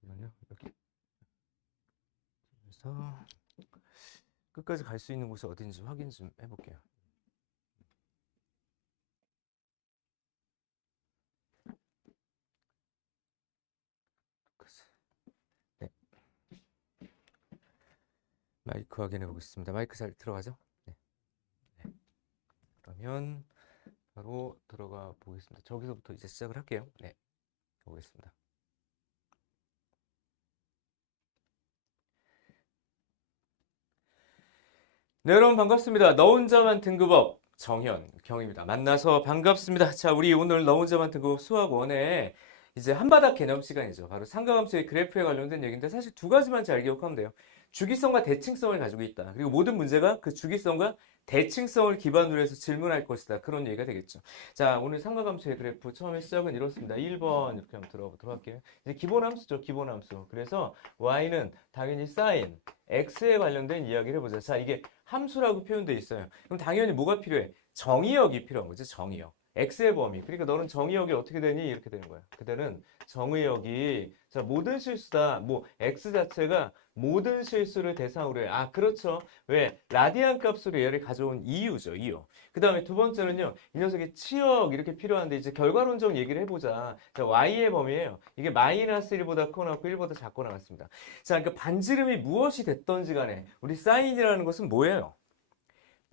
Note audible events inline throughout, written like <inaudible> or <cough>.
잠깐만요. 여기. 그래서 끝까지 갈 수 있는 곳이 어딘지 확인 좀 해볼게요. 네. 마이크 확인해 보겠습니다. 마이크 잘 들어가죠? 네. 네. 그러면 바로 들어가 보겠습니다. 저기서부터 이제 시작을 할게요. 네. 보겠습니다. 네, 여러분 반갑습니다. 너 혼자만 등급업 정현 경입니다. 만나서 반갑습니다. 자, 우리 오늘 너 혼자만 등급업 수학 원에 이제 한바닥 개념 시간이죠. 바로 상가함수의 그래프에 관련된 얘기인데 사실 두 가지만 잘 기억하면 돼요. 주기성과 대칭성을 가지고 있다. 그리고 모든 문제가 그 주기성과 대칭성을 기반으로 해서 질문할 것이다. 그런 얘기가 되겠죠. 자, 오늘 상가함수의 그래프 처음에 시작은 이렇습니다. 1번 이렇게 한번 들어보도록 할게요. 이제 기본 함수죠. 기본 함수. 그래서 y는 당연히 sin, x에 관련된 이야기를 해보자. 자, 이게 함수라고 표현되어 있어요. 그럼 당연히 뭐가 필요해? 정의역이 필요한 거지. 정의역. x의 범위. 그러니까 너는 정의역이 어떻게 되니? 이렇게 되는 거야. 그대는 정의역이 자 모든 실수다. 뭐 x 자체가 모든 실수를 대상으로 해. 아 그렇죠. 왜? 라디안 값으로 얘를 가져온 이유죠. 이유. 그 다음에 두 번째는요. 이 녀석의 치역 이렇게 필요한데 이제 결과론적 얘기를 해보자. 자 y의 범위예요. 이게 마이너스 1보다 크거나 1보다 작거나 같습니다. 자 그러니까 반지름이 무엇이 됐던지 간에 우리 사인이라는 것은 뭐예요?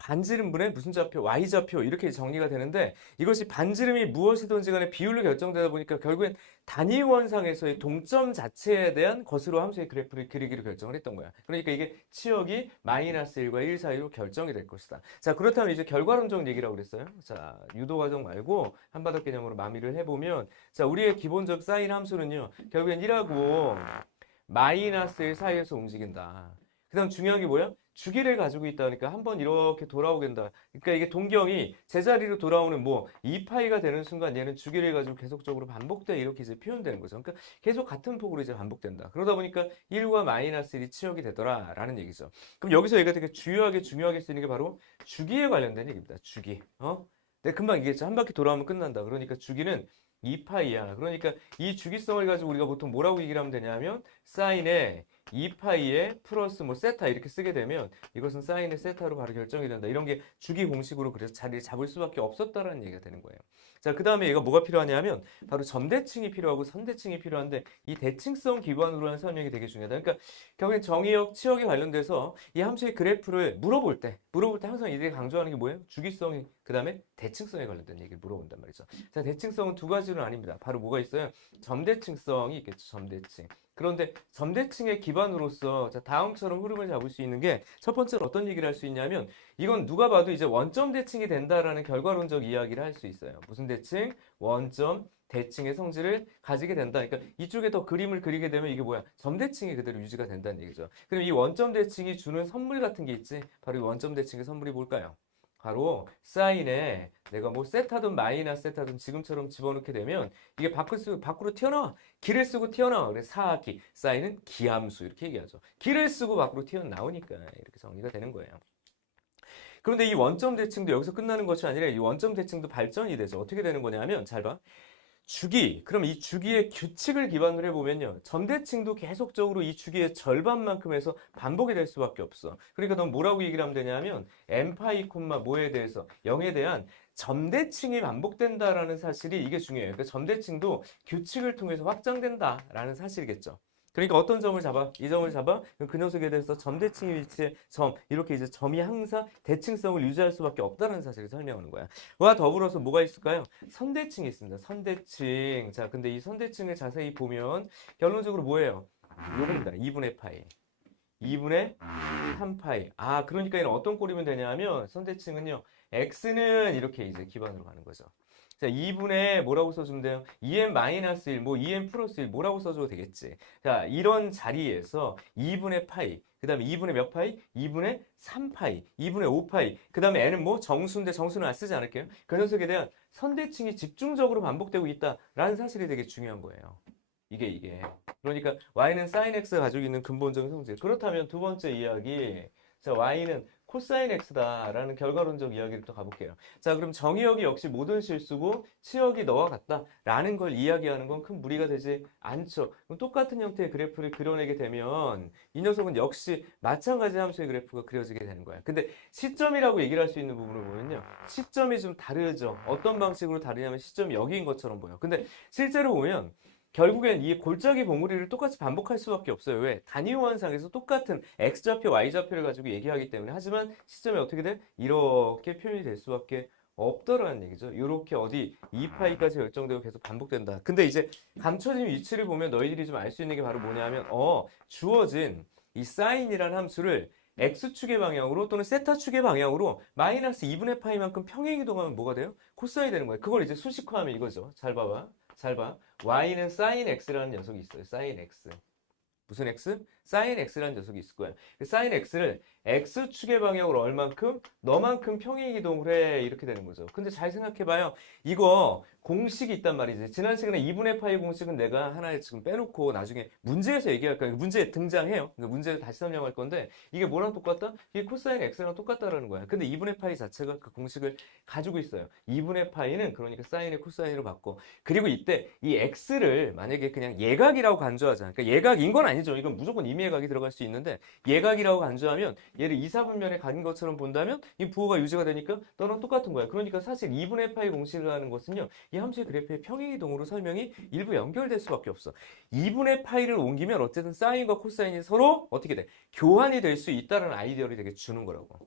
반지름분의 무슨 좌표, y좌표 이렇게 정리가 되는데 이것이 반지름이 무엇이든지 간에 비율로 결정되다 보니까 결국엔 단위원상에서의 동점 자체에 대한 것으로 함수의 그래프를 그리기로 결정을 했던 거야. 그러니까 이게 치역이 마이너스 1과 1 사이로 결정이 될 것이다. 자, 그렇다면 이제 결과론적 얘기라고 그랬어요. 자, 유도 과정 말고 한바닥 개념으로 마미를 해보면 자, 우리의 기본적 사인 함수는요. 결국엔 1하고 마이너스 1 사이에서 움직인다. 그 다음 중요한 게 뭐야? 주기를 가지고 있다 그러니까 한 번 이렇게 돌아오게 된다. 그러니까 이게 동경이 제자리로 돌아오는 뭐 2파이가 되는 순간 얘는 주기를 가지고 계속적으로 반복돼 이렇게 이제 표현되는 거죠. 그러니까 계속 같은 폭으로 이제 반복된다. 그러다 보니까 1과 마이너스 1이 치역이 되더라라는 얘기죠. 그럼 여기서 얘가 되게 중요하게 중요하게 쓰이는 게 바로 주기에 관련된 얘기입니다. 주기. 어? 네, 금방 얘기했죠. 한 바퀴 돌아오면 끝난다. 그러니까 주기는 2파이야. 그러니까 이 주기성을 가지고 우리가 보통 뭐라고 얘기를 하면 되냐면 사인의 2파이에 플러스 뭐 세타 이렇게 쓰게 되면 이것은 사인의 세타로 바로 결정이 된다. 이런 게 주기 공식으로 그래서 자리를 잡을 수밖에 없었다라는 얘기가 되는 거예요. 자, 그 다음에 얘가 뭐가 필요하냐면 바로 점대칭이 필요하고 선대칭이 필요한데 이 대칭성 기반으로 한 설명이 되게 중요하다. 그러니까 결국엔 정의역, 치역에 관련돼서 이 함수의 그래프를 물어볼 때 물어볼 때 항상 이들이 강조하는 게 뭐예요? 주기성이 그 다음에 대칭성에 관련된 얘기를 물어본단 말이죠. 자, 대칭성은 두 가지는 아닙니다. 바로 뭐가 있어요? 점대칭성이 있겠죠. 점대칭. 그런데 점대칭의 기반으로서 자, 다음처럼 흐름을 잡을 수 있는 게 첫 번째로 어떤 얘기를 할 수 있냐면 이건 누가 봐도 이제 원점 대칭이 된다라는 결과론적 이야기를 할 수 있어요. 무슨 대칭? 원점 대칭의 성질을 가지게 된다. 그러니까 이쪽에 더 그림을 그리게 되면 이게 뭐야? 점대칭이 그대로 유지가 된다는 얘기죠. 그럼 이 원점 대칭이 주는 선물 같은 게 있지? 바로 이 원점 대칭의 선물이 뭘까요? 바로 사인에 내가 뭐 세타든 마이너스 세타든 지금처럼 집어넣게 되면 이게 밖으로, 쓰, 밖으로 튀어나와. 기를 쓰고 튀어나와. 그래서 사기, 사인은 기함수 이렇게 얘기하죠. 기를 쓰고 밖으로 튀어나오니까 이렇게 정리가 되는 거예요. 그런데 이 원점 대칭도 여기서 끝나는 것이 아니라 이 원점 대칭도 발전이 되죠. 어떻게 되는 거냐면 잘 봐. 주기, 그럼 이 주기의 규칙을 기반으로 해보면요. 점대칭도 계속적으로 이 주기의 절반만큼 해서 반복이 될 수밖에 없어. 그러니까 넌 뭐라고 얘기를 하면 되냐면 n파이 콤마 뭐에 대해서 0에 대한 점대칭이 반복된다라는 사실이 이게 중요해요. 그러니까 점대칭도 규칙을 통해서 확장된다라는 사실이겠죠. 그러니까 어떤 점을 잡아? 이 점을 잡아? 그 녀석에 대해서 점대칭의 위치에 점 이렇게 이제 점이 항상 대칭성을 유지할 수밖에 없다는 사실을 설명하는 거야. 와 더불어서 뭐가 있을까요? 선대칭이 있습니다. 선대칭. 자, 근데 이 선대칭을 자세히 보면 결론적으로 뭐예요? 요겁니다. 2분의 파이. 2분의 3파이. 아, 그러니까 이는 어떤 꼴이면 되냐면 선대칭은요. x는 이렇게 이제 기반으로 가는 거죠. 자, 2분의 뭐라고 써주면 돼요? 2n-1, 뭐 2n 플러스 1 뭐라고 써줘도 되겠지. 자, 이런 자리에서 2분의 파이, 그 다음에 2분의 몇 파이? 2분의 3파이, 2분의 5파이, 그 다음에 n은 뭐 정수인데 정수는 안 쓰지 않을게요. 그 녀석에 대한 선대칭이 집중적으로 반복되고 있다라는 사실이 되게 중요한 거예요. 이게 이게. 그러니까 y는 sin x가 가지고 있는 근본적인 성질. 그렇다면 두 번째 이야기. 자, y는 코사인 x다라는 결과론적 이야기를 또 가볼게요. 자, 그럼 정의역이 역시 모든 실수고 치역이 너와 같다라는 걸 이야기하는 건 큰 무리가 되지 않죠. 그럼 똑같은 형태의 그래프를 그려내게 되면 이 녀석은 역시 마찬가지 함수의 그래프가 그려지게 되는 거야. 근데 시점이라고 얘기를 할 수 있는 부분을 보면요. 시점이 좀 다르죠. 어떤 방식으로 다르냐면 시점이 여기인 것처럼 보여. 근데 실제로 보면 결국엔 이 골짜기 봉우리를 똑같이 반복할 수밖에 없어요. 왜? 단위원상에서 똑같은 x좌표, y좌표를 가지고 얘기하기 때문에 하지만 시점이 어떻게 돼? 이렇게 표현이 될 수밖에 없더라는 얘기죠. 이렇게 어디 2파이까지 결정되고 계속 반복된다. 근데 이제 감춰진 위치를 보면 너희들이 좀 알 수 있는 게 바로 뭐냐면 어 주어진 이 사인이라는 함수를 x축의 방향으로 또는 세타축의 방향으로 마이너스 2분의 파이만큼 평행 이동하면 뭐가 돼요? 코사인이 되는 거예요. 그걸 이제 수식화하면 이거죠. 잘 봐봐. 잘 봐. y는 sin x라는 녀석이 있어요. sin x. 무슨 x? Sin x라는 녀석이 있을 거야. 그 sin x를 x축의 방향으로 얼만큼? 너만큼 평행 이동을 해. 이렇게 되는 거죠. 근데 잘 생각해봐요. 이거 공식이 있단 말이지. 지난 시간에 2분의 파이 공식은 내가 하나에 지금 빼놓고 나중에 문제에서 얘기할 거야. 문제에 등장해요. 그러니까 문제를 다시 설명할 건데 이게 뭐랑 똑같다? 이게 코사인 x랑 똑같다라는 거야. 근데 2분의 파이 자체가 그 공식을 가지고 있어요. 2분의 파이는 그러니까 사인을 코사인으로 바꿔. 그리고 이때 이 x를 만약에 그냥 예각이라고 간주하자. 그러니까 예각인 건 아니죠. 이건 무조건 임예각이 들어갈 수 있는데 예각이라고 간주하면 얘를 2, 4분면에 가진 것처럼 본다면 이 부호가 유지가 되니까 너랑 똑같은 거야. 그러니까 사실 2분의 파이 공식이라는 것은요. 이 함수의 그래프의 평행이동으로 설명이 일부 연결될 수밖에 없어. 2분의 파이를 옮기면 어쨌든 사인과 코사인이 서로 어떻게 돼? 교환이 될 수 있다는 아이디어를 되게 주는 거라고.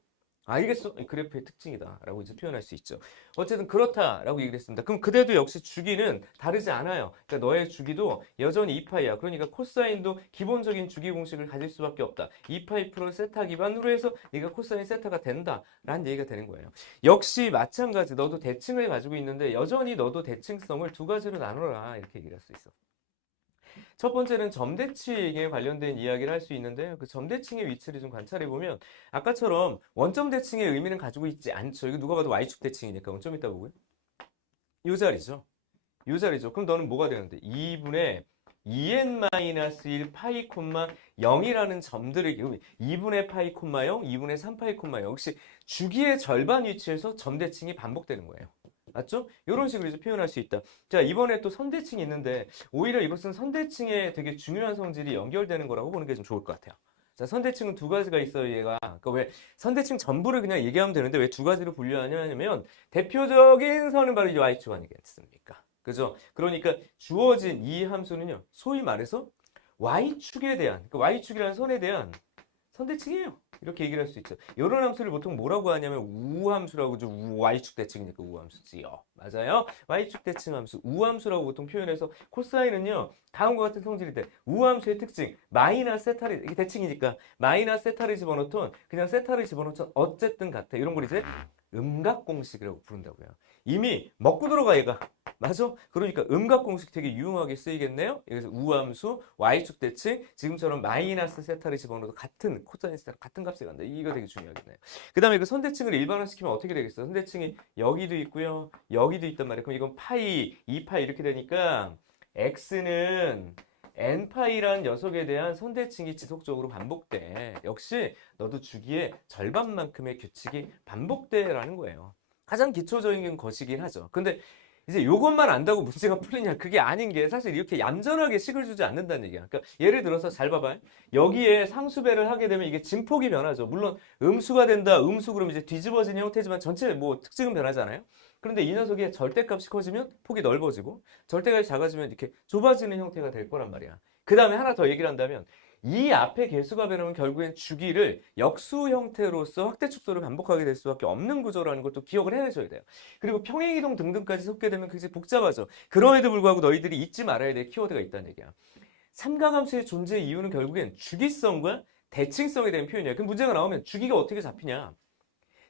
알겠어? 이 그래프의 특징이다. 라고 이제 표현할 수 있죠. 어쨌든 그렇다라고 얘기를 했습니다. 그럼 그래도 역시 주기는 다르지 않아요. 그러니까 너의 주기도 여전히 2파이야. 그러니까 코사인도 기본적인 주기 공식을 가질 수밖에 없다. 2파이 프로 세타 기반으로 해서 네가 코사인 세타가 된다. 라는 얘기가 되는 거예요. 역시 마찬가지 너도 대칭을 가지고 있는데 여전히 너도 대칭성을 두 가지로 나눠라. 이렇게 얘기를 할수 있어. 첫 번째는 점대칭에 관련된 이야기를 할 수 있는데 그 점대칭의 위치를 좀 관찰해 보면 아까처럼 원점 대칭의 의미는 가지고 있지 않죠. 이거 누가 봐도 y축 대칭이니까 원점 있다 보고요. 이 자리죠. 이 자리죠. 그럼 너는 뭐가 되는데 2분의 2n-1 파이 콤마 0이라는 점들을 2분의 파이 콤마 0, 2분의 3 파이 콤마 0 역시 주기의 절반 위치에서 점대칭이 반복되는 거예요. 맞죠? 이런 식으로 이제 표현할 수 있다. 자, 이번에 또 선대칭이 있는데 오히려 이것은 선대칭에 되게 중요한 성질이 연결되는 거라고 보는 게 좀 좋을 것 같아요. 자, 선대칭은 두 가지가 있어요, 얘가. 그러니까 왜 선대칭 전부를 그냥 얘기하면 되는데 왜 두 가지로 분류하냐면 대표적인 선은 바로 이 y축 아니겠습니까? 그죠? 그러니까 주어진 이 함수는요, 소위 말해서 y축에 대한, 그 y축이라는 선에 대한 선대칭이에요. 이렇게 얘기를 할 수 있죠. 이런 함수를 보통 뭐라고 하냐면 우함수라고. 우, y축 대칭이니까 우함수지요. 맞아요. y축 대칭 함수 우함수라고 보통 표현해서 코사인은요. 다음과 같은 성질이 돼. 우함수의 특징 마이너스 세타를 이게 대칭이니까 마이너스 세타를 집어넣던 그냥 세타를 집어넣던 어쨌든 같아. 이런 걸 이제 음각 공식이라고 부른다고요. 이미 먹고 들어가 얘가. 맞아? 그러니까 음각 공식 되게 유용하게 쓰이겠네요. 여기서 우함수, y축 대칭, 지금처럼 마이너스 세타를 집어넣어도 같은 코사인 세타 같은 값이 간다. 이거 되게 중요하겠네요. 그 다음에 그 선대칭을 일반화시키면 어떻게 되겠어? 선대칭이 여기도 있고요. 여기도 있단 말이에요. 그럼 이건 파이, 2파이 이렇게 되니까 x는 n파이라는 녀석에 대한 선대칭이 지속적으로 반복돼. 역시 너도 주기의 절반만큼의 규칙이 반복돼라는 거예요. 가장 기초적인 것이긴 하죠. 근데 이제 요것만 안다고 문제가 <laughs> 풀리냐? 그게 아닌 게 사실 이렇게 얌전하게 식을 주지 않는다는 얘기야. 그러니까 예를 들어서 잘 봐봐요. 여기에 상수배를 하게 되면 이게 진폭이 변하죠. 물론 음수가 된다. 음수 그럼 이제 뒤집어진 형태지만 전체 뭐 특징은 변하잖아요. 그런데 이 녀석의 절대값이 커지면 폭이 넓어지고 절대값이 작아지면 이렇게 좁아지는 형태가 될 거란 말이야. 그 다음에 하나 더 얘기를 한다면 이 앞에 개수가 변하면 결국엔 주기를 역수 형태로서 확대 축소를 반복하게 될 수밖에 없는 구조라는 것도 기억을 해내셔야 돼요. 그리고 평행이동 등등까지 섞게 되면 굉장히 복잡하죠. 그럼에도 불구하고 너희들이 잊지 말아야 될 키워드가 있다는 얘기야. 삼각함수의 존재 이유는 결국엔 주기성과 대칭성에 대한 표현이야. 그 문제가 나오면 주기가 어떻게 잡히냐?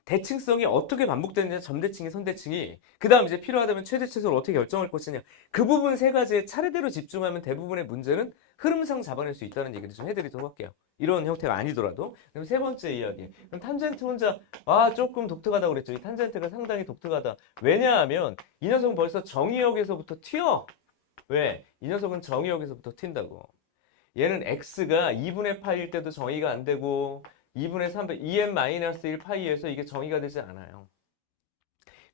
대칭성이 어떻게 반복되느냐, 점대칭이, 선대칭이, 그 다음 이제 필요하다면 최대 최소를 어떻게 결정할 것이냐. 그 부분 세 가지에 차례대로 집중하면 대부분의 문제는 흐름상 잡아낼 수 있다는 얘기를 좀 해드리도록 할게요. 이런 형태가 아니더라도. 그럼 세 번째 이야기. 그럼 탄젠트 혼자, 아, 조금 독특하다고 그랬죠. 이 탄젠트가 상당히 독특하다. 왜냐하면 이 녀석은 벌써 정의역에서부터 튀어. 왜? 이 녀석은 정의역에서부터 튄다고. 얘는 x가 2분의 파일 때도 정의가 안 되고, 2분의 3배 2n-1 파이에서 이게 정의가 되지 않아요.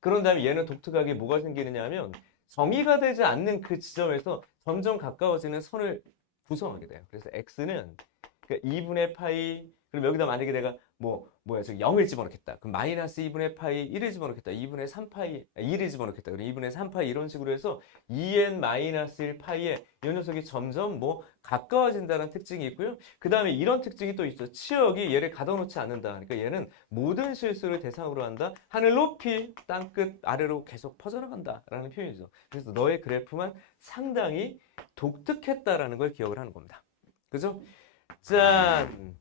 그런 다음에 얘는 독특하게 뭐가 생기느냐 하면 정의가 되지 않는 그 지점에서 점점 가까워지는 선을 구성하게 돼요. 그래서 x는 그러니까 2분의 파이 그럼 여기다 만약에 내가 뭐 저기 0을 집어넣겠다. 그럼 마이너스 2분의 파이 1을 집어넣겠다. 2분의 3파이 2를 집어넣겠다. 그럼 2분의 3파이 이런 식으로 해서 2n 마이너스 1 파이에 이 녀석이 점점 뭐 가까워진다는 특징이 있고요. 그 다음에 이런 특징이 또 있죠. 치역이 얘를 가둬놓지 않는다. 그러니까 얘는 모든 실수를 대상으로 한다. 하늘 높이 땅끝 아래로 계속 퍼져나간다 라는 표현이죠. 그래서 너의 그래프만 상당히 독특했다라는 걸 기억을 하는 겁니다. 그죠? 짠!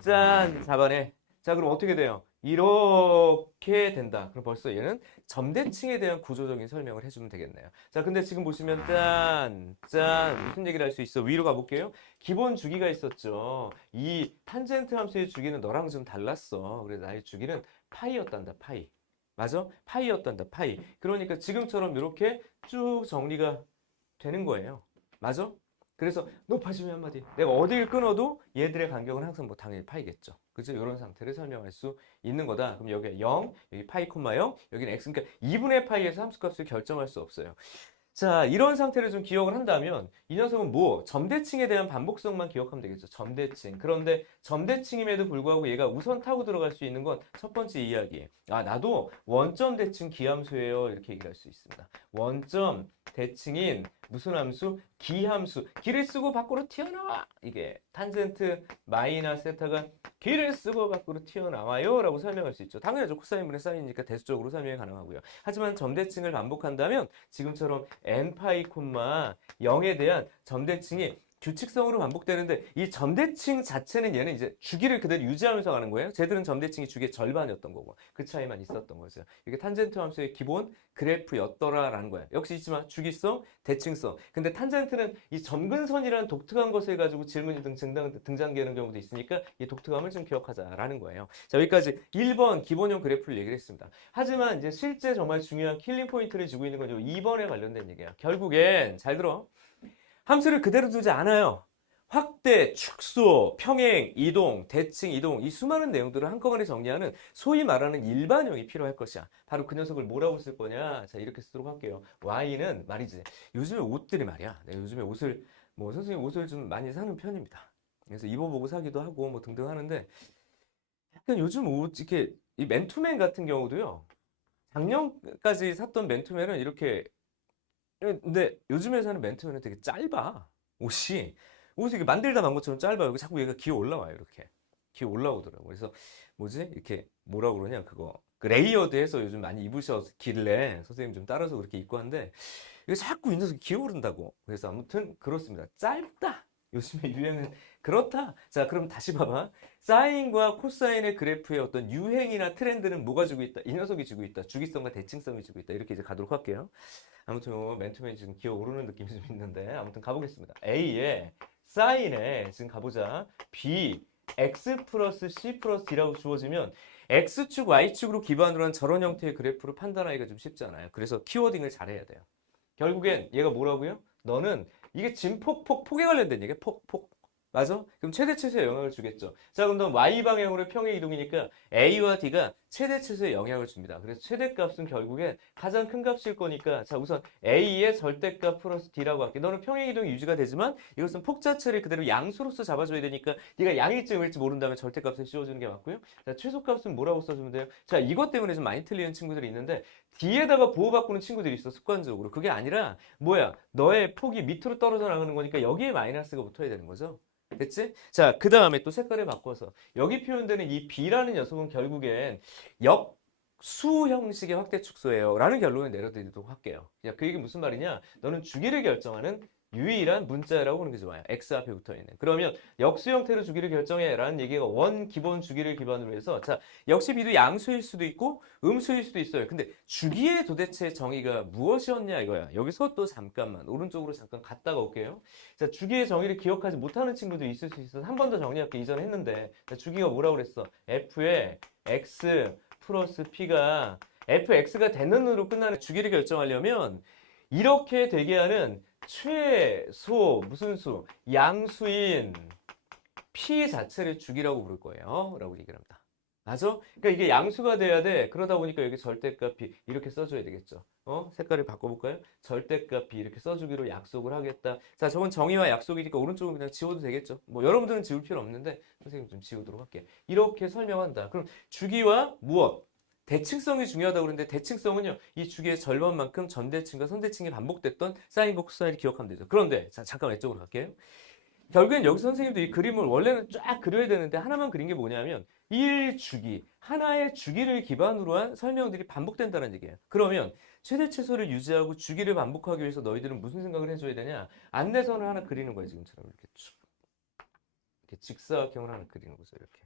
짠! 4번에 자 그럼 어떻게 돼요? 이렇게 된다. 그럼 벌써 얘는 점대칭에 대한 구조적인 설명을 해주면 되겠네요. 자 근데 지금 보시면 짠! 짠! 무슨 얘기를 할 수 있어? 위로 가볼게요. 기본 주기가 있었죠. 이 탄젠트 함수의 주기는 너랑 좀 달랐어. 그래서 나의 주기는 파이였단다. 파이. 맞아? 파이였단다. 파이. 그러니까 지금처럼 이렇게 쭉 정리가 되는 거예요. 맞아? 그래서 높아지면 한마디. 내가 어디를 끊어도 얘들의 간격은 항상 뭐 당연히 파이겠죠. 그죠? 이런 상태를 설명할 수 있는 거다. 그럼 여기 0, 여기 파이 콤마 0, 여기는 x. 그러니까 2분의 파이에서 함수값을 결정할 수 없어요. 자, 이런 상태를 좀 기억을 한다면 이 녀석은 뭐 점대칭에 대한 반복성만 기억하면 되겠죠. 점대칭. 그런데 점대칭임에도 불구하고 얘가 우선 타고 들어갈 수 있는 건 첫 번째 이야기. 아, 나도 원점 대칭 기함수예요. 이렇게 얘기를 할수 있습니다. 원점 대칭인 무슨 함수? 기함수. 기를 쓰고 밖으로 튀어나와. 이게 탄젠트 마이너스 세타가 기를 쓰고 밖으로 튀어나와요. 라고 설명할 수 있죠. 당연하죠. 코사인분의 사인이니까 대수적으로 설명이 가능하고요. 하지만 점대칭을 반복한다면 지금처럼 n파이 콤마 0에 대한 점대칭이 규칙성으로 반복되는데 이 점대칭 자체는 얘는 이제 주기를 그대로 유지하면서 가는 거예요. 쟤들은 점대칭이 주기의 절반이었던 거고 그 차이만 있었던 거죠. 이게 탄젠트 함수의 기본 그래프였더라라는 거예요. 역시 있지만 주기성, 대칭성. 근데 탄젠트는 이 점근선이라는 독특한 것을 가지고 질문이 등장, 등장되는 경우도 있으니까 이 독특함을 좀 기억하자라는 거예요. 자 여기까지 1번 기본형 그래프를 얘기를 했습니다. 하지만 이제 실제 정말 중요한 킬링 포인트를 주고 있는 건 2번에 관련된 얘기예요. 결국엔 잘 들어. 함수를 그대로 두지 않아요. 확대, 축소, 평행, 이동, 대칭, 이동 이 수많은 내용들을 한꺼번에 정리하는 소위 말하는 일반형이 필요할 것이야. 바로 그 녀석을 뭐라고 쓸 거냐? 자 이렇게 쓰도록 할게요. Y는 말이지. 요즘에 옷들이 말이야. 내가 요즘에 옷을 뭐 선생님 옷을 좀 많이 사는 편입니다. 그래서 입어보고 사기도 하고 뭐 등등 하는데 약간 요즘 옷 이렇게 이 맨투맨 같은 경우도요. 작년까지 샀던 맨투맨은 이렇게 근데 요즘에 사는 맨투맨은 되게 짧아. 옷이. 옷이 이렇게 만들다 만 것처럼 짧아요. 자꾸 얘가 기어 올라와요. 이렇게. 기어 올라오더라고. 그래서 뭐지? 이렇게 뭐라 그러냐? 그거. 그 레이어드 해서 요즘 많이 입으셨길래 선생님 좀 따라서 그렇게 입고 하는데 이거 자꾸 이 녀석이 기어 오른다고. 그래서 아무튼 그렇습니다. 짧다. 요즘에 유행은 그렇다. 자, 그럼 다시 봐봐. 사인과 코사인의 그래프의 어떤 유행이나 트렌드는 뭐가 주고 있다? 이 녀석이 주고 있다. 주기성과 대칭성이 주고 있다. 이렇게 이제 가도록 할게요. 아무튼 뭐 맨투맨이 지금 기어 오르는 느낌이 좀 있는데 아무튼 가보겠습니다. A에 사인에 지금 가보자. B x 플러스 c 플러스 d라고 주어지면 x축, y축으로 기반으로 한 저런 형태의 그래프를 판단하기가 좀 쉽잖아요. 그래서 키워딩을 잘해야 돼요. 결국엔 얘가 뭐라고요? 너는 이게 진폭폭 폭에 관련된 얘기야. 폭, 폭. 맞아? 그럼 최대 최소의 영향을 주겠죠. 자, 그럼 넌 y-방향으로 평행 이동이니까 a와 d가 최대 최소의 영향을 줍니다. 그래서 최대값은 결국엔 가장 큰 값일 거니까 자, 우선 a의 절대값 플러스 d라고 할게. 너는 평행 이동이 유지가 되지만 이것은 폭 자체를 그대로 양수로서 잡아줘야 되니까 네가 양일지 음일지 모른다면 절대값을 씌워주는 게 맞고요. 자, 최소값은 뭐라고 써주면 돼요? 자, 이것 때문에 좀 많이 틀리는 친구들이 있는데 D에다가 보호바꾸는 친구들이 있어 습관적으로. 그게 아니라 뭐야? 너의 폭이 밑으로 떨어져 나가는 거니까 여기에 마이너스가 붙어야 되는 거죠. 됐지? 자, 그 다음에 또 색깔을 바꿔서 여기 표현되는 이 B라는 녀석은 결국엔 역 수 형식의 확대 축소예요. 라는 결론을 내려드리도록 할게요. 야, 그 얘기 무슨 말이냐? 너는 주기를 결정하는 유일한 문자라고 보는 게 좋아요. X 앞에 붙어 있는. 그러면 역수 형태로 주기를 결정해 라는 얘기가 원 기본 주기를 기반으로 해서 자, 역시 B도 양수일 수도 있고 음수일 수도 있어요. 근데 주기의 도대체 정의가 무엇이었냐 이거야. 여기서 또 잠깐만 오른쪽으로 잠깐 갔다가 올게요. 자, 주기의 정의를 기억하지 못하는 친구도 있을 수 있어서 한 번 더 정리할게 이전에 했는데 자, 주기가 뭐라고 그랬어? F의 X 플러스 P가 fx가 되는 으로 끝나는 주기를 결정하려면 이렇게 되게 하는 최소 무슨 수 양수인 P 자체를 주기라고 부를 거예요. 라고 얘기를 합니다. 맞아? 그러니까 이게 양수가 돼야 돼. 그러다 보니까 여기 절대값이 이렇게 써줘야 되겠죠. 어? 색깔을 바꿔볼까요? 절대값이 이렇게 써주기로 약속을 하겠다. 자, 저건 정의와 약속이니까 오른쪽은 그냥 지워도 되겠죠. 뭐 여러분들은 지울 필요 없는데 선생님 좀 지우도록 할게. 이렇게 설명한다. 그럼 주기와 무엇? 대칭성이 중요하다고 그러는데 대칭성은요. 이 주기의 절반만큼 전대칭과 선대칭이 반복됐던 코사인을 기억하면 되죠. 그런데 자, 잠깐 왼쪽으로 갈게요. 결국엔 여기서 선생님도 이 그림을 원래는 쫙 그려야 되는데 하나만 그린 게 뭐냐면 1주기, 하나의 주기를 기반으로 한 설명들이 반복된다는 얘기예요. 그러면 최대 최소를 유지하고 주기를 반복하기 위해서 너희들은 무슨 생각을 해줘야 되냐? 안내선을 하나 그리는 거야, 지금처럼. 이렇게 쭉. 이렇게 직사각형을 하나 그리는 거죠, 이렇게.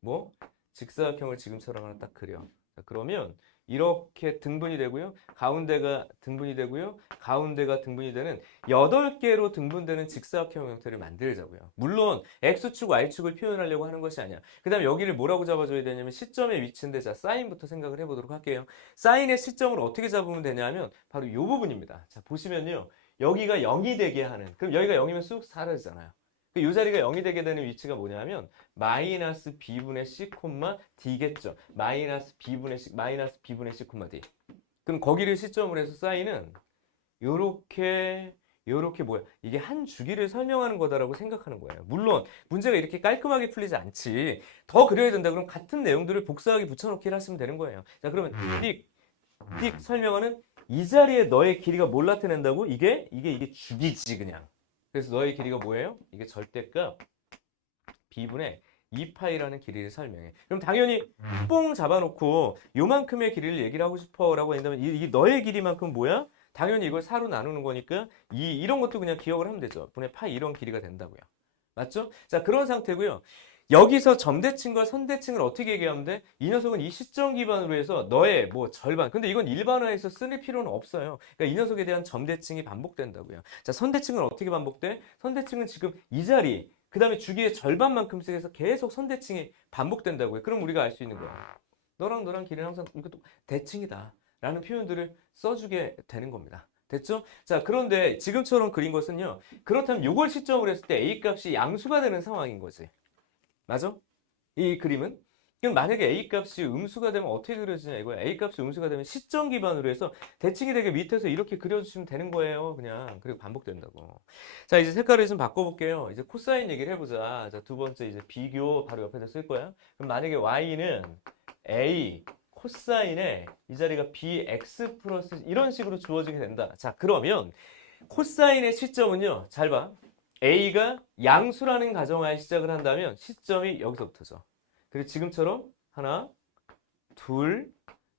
뭐? 직사각형을 지금처럼 하나 딱 그려. 자, 그러면 이렇게 등분이 되고요. 가운데가 등분이 되고요. 가운데가 등분이 되는 8개로 등분되는 직사각형 형태를 만들자고요. 물론 x축, y축을 표현하려고 하는 것이 아니야. 그 다음에 여기를 뭐라고 잡아줘야 되냐면 시점의 위치인데 자 사인부터 생각을 해보도록 할게요. 사인의 시점을 어떻게 잡으면 되냐면 바로 이 부분입니다. 자 보시면요. 여기가 0이 되게 하는 그럼 여기가 0이면 쑥 사라지잖아요. 그이 자리가 0이 되게 되는 위치가 뭐냐면 마이너스 b분의 c 콤마 d겠죠. 마이너스 b분의 c 마이너스 b분의 c 콤마 d. 그럼 거기를 시점으로 해서 사인은 요렇게 요렇게 뭐야 이게 한 주기를 설명하는 거다라고 생각하는 거예요. 물론 문제가 이렇게 깔끔하게 풀리지 않지. 더 그려야 된다 그럼 같은 내용들을 복사하기 붙여넣기를 하시면 되는 거예요. 자 그러면 띡, 띡 설명하는 이 자리에 너의 길이가 뭘 나타낸다고? 이게 이게 이게 주기지 그냥. 그래서 너의 길이가 뭐예요? 이게 절대값 b분의 2파이라는 길이를 설명해. 그럼 당연히 뽕 잡아놓고 요만큼의 길이를 얘기를 하고 싶어 라고 한다면 이, 이 너의 길이만큼 뭐야? 당연히 이걸 4로 나누는 거니까 이 이런 것도 그냥 기억을 하면 되죠. 분의 파이 이런 길이가 된다고요. 맞죠? 자 그런 상태고요. 여기서 점대칭과 선대칭을 어떻게 얘기하면 돼? 이 녀석은 이 시점 기반으로 해서 너의 뭐 절반. 근데 이건 일반화해서 쓸 필요는 없어요. 그러니까 이 녀석에 대한 점대칭이 반복된다고요. 자, 선대칭은 어떻게 반복돼? 선대칭은 지금 이 자리, 그 다음에 주기의 절반만큼씩 해서 계속 선대칭이 반복된다고요. 그럼 우리가 알 수 있는 거야. 너랑 너랑 길이는 항상 대칭이다. 라는 표현들을 써주게 되는 겁니다. 됐죠? 자, 그런데 지금처럼 그린 것은요. 그렇다면 이걸 시점으로 했을 때 A 값이 양수가 되는 상황인 거지. 맞아? 이 그림은? 그럼 만약에 A 값이 음수가 되면 어떻게 그려지냐 이거야. A 값이 음수가 되면 시점 기반으로 해서 대칭이 되게 밑에서 이렇게 그려주시면 되는 거예요. 그냥. 그리고 반복된다고. 자, 이제 색깔을 좀 바꿔볼게요. 이제 코사인 얘기를 해보자. 자, 두 번째 이제 비교 바로 옆에다 쓸 거야. 그럼 만약에 Y는 A 코사인에 이 자리가 bx 플러스 이런 식으로 주어지게 된다. 자, 그러면 코사인의 시점은요. 잘 봐. A가 양수라는 가정하에 시작을 한다면 시점이 여기서부터죠. 그리고 지금처럼 하나, 둘,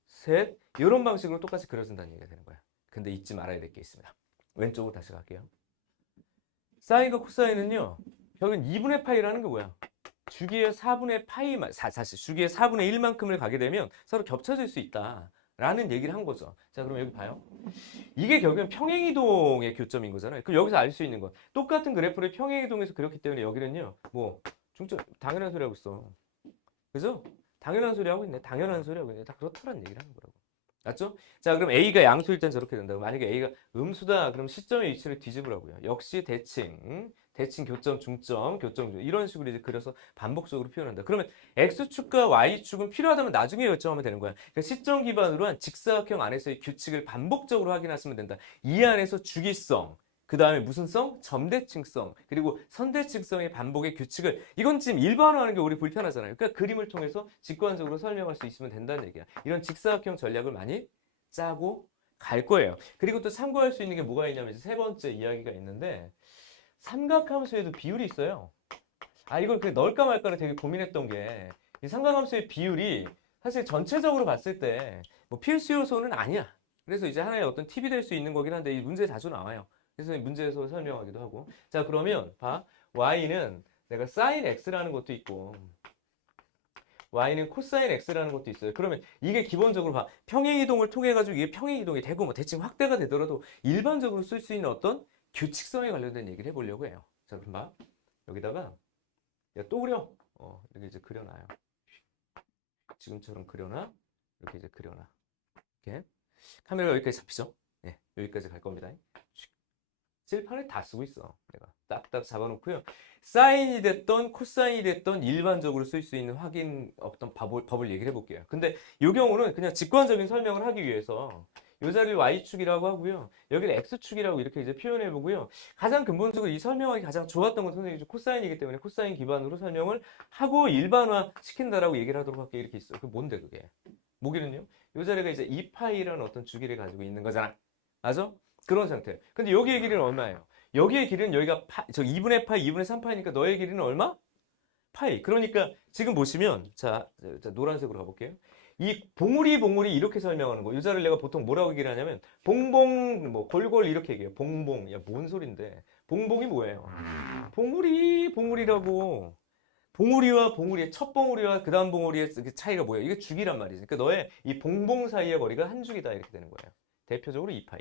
셋 이런 방식으로 똑같이 그려진다는 얘기가 되는 거야. 근데 잊지 말아야 될 게 있습니다. 왼쪽으로 다시 갈게요. 사인과 코사인은요. 여긴 2분의 파이라는 게 뭐야? 주기의 4분의 파이만, 사, 사실 주기의 4분의 1만큼을 가게 되면 서로 겹쳐질 수 있다. 라는 얘기를 한 거죠. 자, 그럼 여기 봐요. 이게 결국엔 평행이동의 교점인 거잖아요. 그럼 여기서 알 수 있는 건 똑같은 그래프를 평행이동에서 그렸기 때문에 여기는요. 뭐 중점 당연한 소리 하고 있어. 그죠? 당연한 소리 하고 있네. 당연한 소리 하고 있네. 다 그렇다는 얘기를 하는 거라고. 맞죠? 자, 그럼 A가 양수일 땐 저렇게 된다고. 만약에 A가 음수다. 그럼 시점의 위치를 뒤집으라고요. 역시 대칭. 응? 대칭, 교점, 중점, 교점, 중점. 이런 식으로 이제 그려서 반복적으로 표현한다. 그러면 X축과 Y축은 필요하다면 나중에 결정하면 되는 거야. 그러니까 시점 기반으로 한 직사각형 안에서의 규칙을 반복적으로 확인하시면 된다. 이 안에서 주기성, 그 다음에 무슨 성? 점대칭성, 그리고 선대칭성의 반복의 규칙을, 이건 지금 일반화하는 게 우리 불편하잖아요. 그러니까 그림을 통해서 직관적으로 설명할 수 있으면 된다는 얘기야. 이런 직사각형 전략을 많이 짜고 갈 거예요. 그리고 또 참고할 수 있는 게 뭐가 있냐면 세 번째 이야기가 있는데, 삼각함수에도 비율이 있어요. 아, 이걸 그 넣을까 말까를 되게 고민했던 게, 이 삼각함수의 비율이 사실 전체적으로 봤을 때 뭐 필수 요소는 아니야. 그래서 이제 하나의 어떤 팁이 될 수 있는 거긴 한데, 이 문제에 자주 나와요. 그래서 문제에서 설명하기도 하고. 자, 그러면 봐. y는 내가 sin x라는 것도 있고, y는 코사인 x라는 것도 있어요. 그러면 이게 기본적으로 봐. 평행 이동을 통해 가지고 이게 평행 이동이 되고 뭐 대칭 확대가 되더라도 일반적으로 쓸 수 있는 어떤 규칙성에 관련된 얘기를 해보려고 해요. 자, 그럼 봐. 여기다가 야, 또 그려. 어, 이렇게 이제 그려놔요. 지금처럼 그려놔. 이렇게 이제 그려놔. 이렇게. 카메라가 여기까지 잡히죠? 네, 여기까지 갈 겁니다. 칠판을 다 쓰고 있어. 내가 딱딱 잡아놓고요. 사인이 됐던 코사인이 됐던 일반적으로 쓸 수 있는 확인 어떤 법을, 법을 얘기를 해볼게요. 근데 이 경우는 그냥 직관적인 설명을 하기 위해서 이 자리를 y축이라고 하고요. 여기를 x축이라고 이렇게 이제 표현해 보고요. 가장 근본적으로 이 설명하기 가장 좋았던 건 선생님이 코사인이기 때문에 코사인 기반으로 설명을 하고 일반화 시킨다라고 얘기를 하도록 할게요. 이렇게 있어요. 그 뭔데 그게? 모기는요? 이 자리가 이제 2파이라는 어떤 주기를 가지고 있는 거잖아. 맞아? 그런 상태. 근데 여기의 길이는 얼마예요? 여기의 길이는 여기가 파, 저 2분의 파이, 2분의 3파이니까 너의 길이는 얼마? 파이. 그러니까 지금 보시면 자, 자 노란색으로 가볼게요. 이 봉우리 봉우리 이렇게 설명하는 거. 이 자를 내가 보통 뭐라고 얘기를 하냐면 봉봉 뭐 골골 이렇게 얘기해요. 봉봉. 야, 뭔 소린데? 봉봉이 뭐예요? 봉우리 봉우리라고. 봉우리와 봉우리의 첫 봉우리와 그 다음 봉우리의 그 차이가 뭐예요? 이게 죽이란 말이지. 그러니까 너의 이 봉봉 사이의 거리가 한 죽이다 이렇게 되는 거예요. 대표적으로 2파이.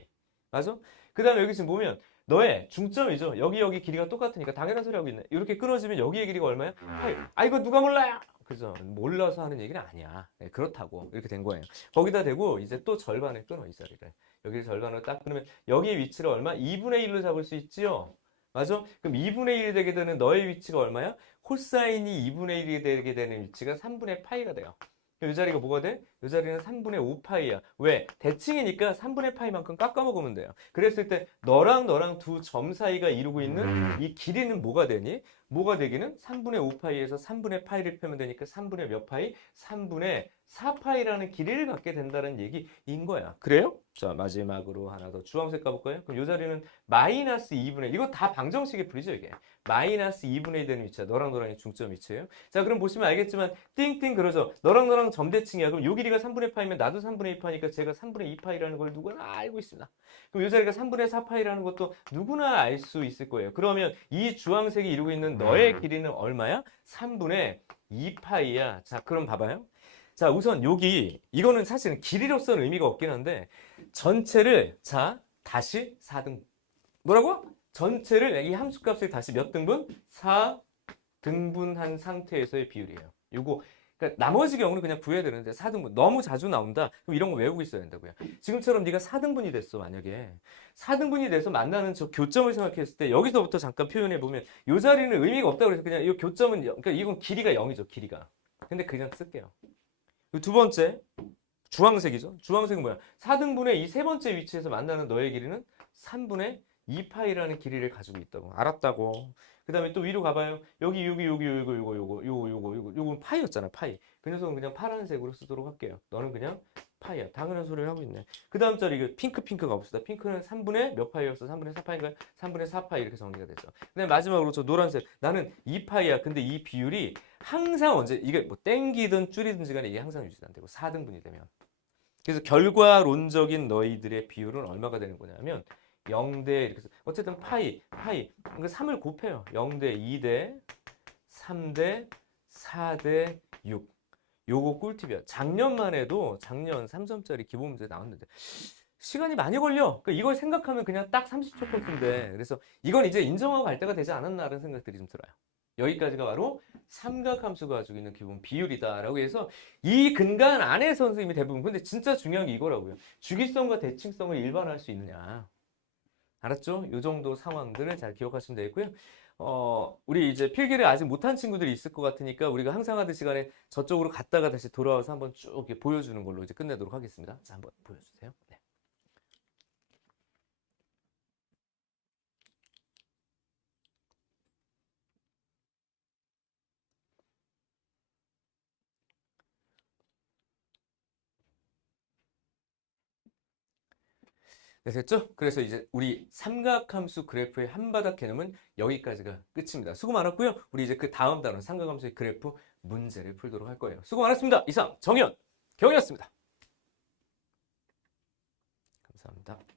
맞아? 그 다음에 여기 지금 보면 너의 중점이죠. 여기 여기 길이가 똑같으니까 당연한 소리 하고 있네. 이렇게 끊어지면 여기의 길이가 얼마야? 파이. 아 이거 누가 몰라요? 그죠? 몰라서 하는 얘기는 아니야. 네, 그렇다고 이렇게 된 거예요. 거기다 대고 이제 또 절반을 끊어 이 자리를. 여기를 절반으로 딱 끊으면 여기의 위치를 얼마? 2분의 1로 잡을 수 있지요. 맞아? 그럼 2분의 1이 되게 되는 너의 위치가 얼마야? 코사인이 2분의 1이 되게 되는 위치가 3분의 파이가 돼요. 이 자리가 뭐가 돼? 이 자리는 3분의 5파이야. 왜? 대칭이니까 3분의 파이만큼 깎아 먹으면 돼요. 그랬을 때 너랑 너랑 두 점 사이가 이루고 있는 이 길이는 뭐가 되니? 뭐가 되기는 3분의 5파이에서 3분의 파이를 펴면 되니까 3분의 몇 파이? 3분의 4파이라는 길이를 갖게 된다는 얘기인 거야. 그래요? 자, 마지막으로 하나 더 주황색 가볼까요? 그럼 이 자리는 마이너스 2분의 이거 다 방정식의 풀이죠, 이게. 마이너스 2분의 1 되는 위치야. 너랑 너랑의 중점 위치예요. 자, 그럼 보시면 알겠지만 띵띵 그러죠. 너랑 너랑 점대칭이야. 그럼 요 길이가 3분의 파이면 나도 3분의 2파니까 제가 3분의 2파이라는 걸 누구나 알고 있습니다. 그럼 요 자리가 3분의 4파이라는 것도 누구나 알 수 있을 거예요. 그러면 이 주황색이 이루고 있는 너의 길이는 얼마야? 3분의 2파이야. 자, 그럼 봐봐요. 자, 우선 여기 이거는 사실은 길이로서는 의미가 없긴 한데 전체를 자, 다시 4등 뭐라고? 전체를 이 함수값을 다시 몇 등분? 4등분한 상태에서의 비율이에요. 요거 그러니까 나머지 경우는 그냥 구해야 되는데 4등분 너무 자주 나온다. 그럼 이런 거 외우고 있어야 된다고요. 지금처럼 네가 4등분이 됐어 만약에 4등분이 돼서 만나는 저 교점을 생각했을 때 여기서부터 잠깐 표현해 보면 이 자리는 의미가 없다고 그래서 그냥 이 교점은 영- 그러니까 이건 길이가 0이죠 길이가. 근데 그냥 쓸게요. 두 번째 주황색이죠. 주황색은 뭐야? 4등분의 이 세 번째 위치에서 만나는 너의 길이는 3분의 2파이라는 길이를 가지고 있다고. 알았다고. 그 다음에 또 위로 가봐요. 여기, 여기, 여기, 요거, 요거, 요거, 요거, 요거, 요거, 요건 파이였잖아, 파이. 그 녀석은 그냥 파란색으로 쓰도록 할게요. 너는 그냥 파이야. 당연한 소리를 하고 있네. 그 다음 자리, 이거 핑크, 핑크 가봅시다. 핑크는 3분의 몇 파이였어? 3분의 4파인가요? 3분의 4파이 이렇게 정리가 되죠. 그 다음에 마지막으로 저 노란색. 나는 2파이야. 근데 이 비율이 항상 언제, 이게 뭐 땡기든 줄이든지 간에 이게 항상 유지가 안 되고 4등분이 되면. 그래서 결과론적인 너희들의 비율은 얼마가 되는 거냐면 0대 이렇게 어쨌든 파이 파이. 그러니까 3을 곱해요. 0대 2대 3대 4대 6 요거 꿀팁이야. 작년만 해도 작년 3점짜리 기본 문제 나왔는데 시간이 많이 걸려. 그러니까 이걸 생각하면 그냥 딱 30초 코스인데. 그래서 이건 이제 인정하고 갈 때가 되지 않았나라는 생각들이 좀 들어요. 여기까지가 바로 삼각함수가 가지고 있는 기본 비율이다라고 해서 이 근간 안에 선생님이 대부분. 근데 진짜 중요한 게 이거라고요. 주기성과 대칭성을 일반화할 수 있느냐 알았죠? 이 정도 상황들을 잘 기억하시면 되겠고요. 어, 우리 이제 필기를 아직 못한 친구들이 있을 것 같으니까 우리가 항상 하던 시간에 저쪽으로 갔다가 다시 돌아와서 한번 쭉 보여주는 걸로 이제 끝내도록 하겠습니다. 자, 한번 보여주세요. 됐죠? 그래서 이제 우리 삼각함수 그래프의 한바닥 개념은 여기까지가 끝입니다. 수고 많았고요. 우리 이제 그 다음 단원 삼각함수의 그래프 문제를 풀도록 할 거예요. 수고 많았습니다. 이상 정현, 경이었습니다. 감사합니다.